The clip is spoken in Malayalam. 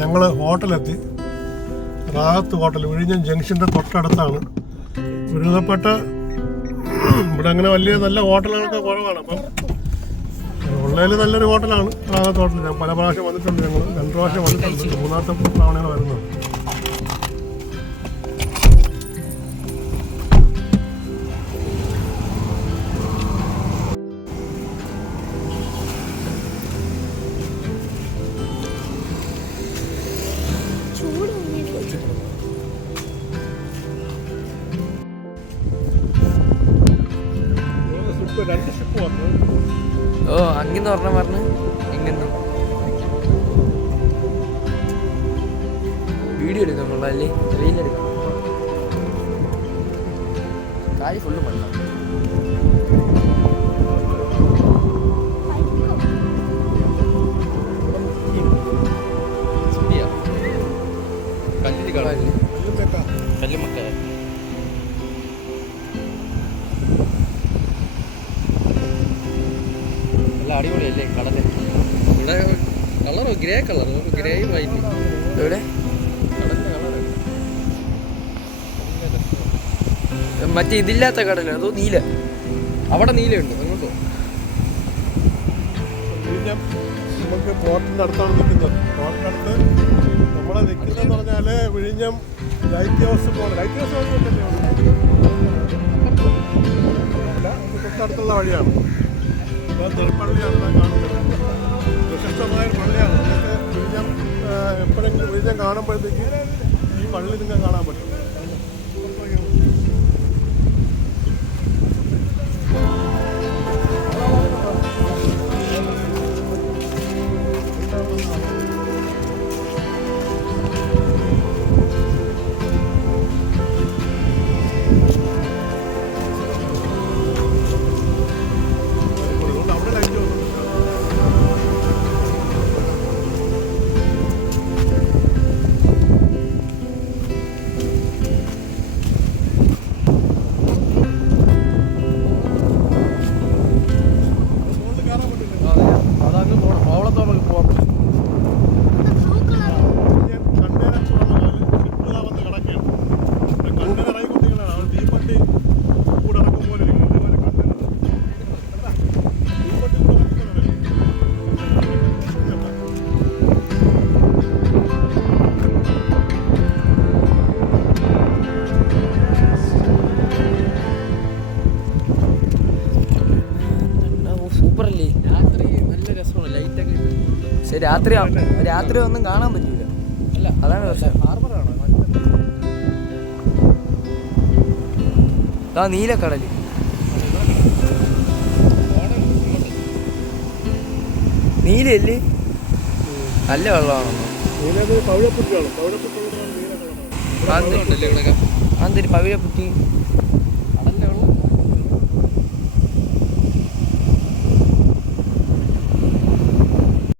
ഞങ്ങൾ ഹോട്ടലെത്തി. റാഹത്ത് ഹോട്ടൽ വിഴിഞ്ഞം ജംഗ്ഷൻ്റെ തൊട്ടടുത്താണ്. ഒരുവിധപ്പെട്ട ഇവിടെ അങ്ങനെ വലിയ നല്ല ഹോട്ടലുകളൊക്കെ കുറവാണ്. അപ്പം ഉള്ളതിൽ നല്ലൊരു ഹോട്ടലാണ് റാഹത്ത് ഹോട്ടൽ. ഞാൻ പല പ്രാവശ്യം വന്നിട്ടുണ്ട്. ഞങ്ങൾ 2 പ്രാവശ്യം വന്നിട്ടുണ്ട്. 3ാമത്തെ തവണയാണ് വരുന്നത്. ഓ അങ്ങിന്ന് പറഞ്ഞ് ഇങ്ങനെ വീഡിയോ എടുക്കാൻ കൊള്ളാല്ലേ? റീലെടുക്കാം. കാര്യം ഫുള്ള് മണ്ണ. കല്ലുമക്ക നല്ല അടിപൊളിയല്ലേ കടല്? ഇവിടെ കളറോ ഗ്രേ കളറോ ഗ്രേ വൈറ്റ്. എവിടെ കടലിന്റെ കളറ് മറ്റേ ഇതില്ലാത്ത കടലാണ് അതോ നീല? അവിടെ നീലയുണ്ട്. അങ്ങോട്ടോ നമുക്ക് പോർട്ടിൻ്റെ അടുത്താണ് നിൽക്കുന്നത്. പോർട്ടിനടുത്ത് നമ്മളെ നിൽക്കുന്നതെന്ന് പറഞ്ഞാൽ വിഴിഞ്ഞം ലൈറ്റ് ഹൗസ് പോലെ. ലൈറ്റ് ഹൗസ് അല്ല, തൊട്ടടുത്തുള്ള വഴിയാണ്. നെൽപ്പള്ളിയാണ് കാണുന്നത്. പ്രശസ്തമായൊരു പള്ളിയാണ്. നിങ്ങൾക്ക് വിഴിഞ്ഞം എപ്പോഴെങ്കിലും വിഴിഞ്ഞം കാണുമ്പോഴത്തേക്ക് ഈ പള്ളി നിങ്ങൾക്ക് കാണാൻ പറ്റും. രാത്രി ഒന്നും കാണാൻ പറ്റൂല. അല്ല അതാണ് പ്രശ്നം. ആ നീലക്കടല് നീലല്ലേ? നല്ല വെള്ളമാണെന്നോ? പവിഴപ്പുറ്റി.